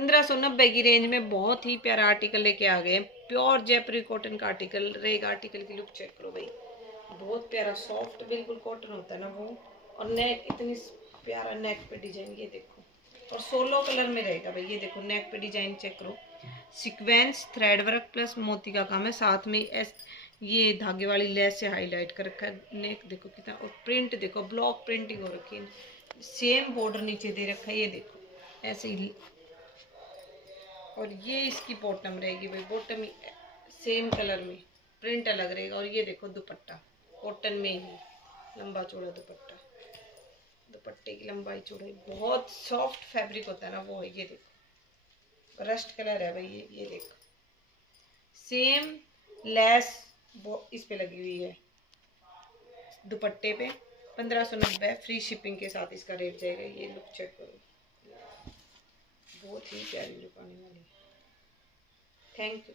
1590 की रेंज में बहुत ही प्यारा आर्टिकल लेके आ गए। प्योर जयपुरी कॉटन का आर्टिकल रहेगा। आर्टिकल की लुक चेक करो भाई, बहुत प्यारा सॉफ्ट बिल्कुल कॉटन होता है ना वो। और नेक इतनी प्यारा नेक पे डिजाइन, ये देखो। और सोलो कलर में रहेगा भाई, ये देखो नेक पे डिजाइन चेक करो। सीक्वेंस थ्रेड वर्क प्लस मोती का काम है, साथ में ये धागे वाली लेस से हाईलाइट कर रखा है। नेक देखो कितना, और प्रिंट देखो ब्लॉक प्रिंटिंग हो रखी है। सेम बॉर्डर नीचे दे रखा है, ये देखो ऐसे ही। और ये इसकी बॉटम रहेगी भाई, बॉटम सेम कलर में, प्रिंट अलग रहेगा। और ये देखो दुपट्टा कॉटन में ही, लंबा चौड़ा दुपट्टा। दुपट्टे की लंबाई चौड़ाई बहुत सॉफ्ट फैब्रिक होता है ना वो है। ये देखो रस्ट कलर है भाई, ये देखो सेम लेस इस पे लगी हुई है दुपट्टे पे। 1590 फ्री शिपिंग के साथ इसका रेट जाएगा। ये लुक चेक करो, बहुत ही प्यारी लुक आने वाली है। Thank you.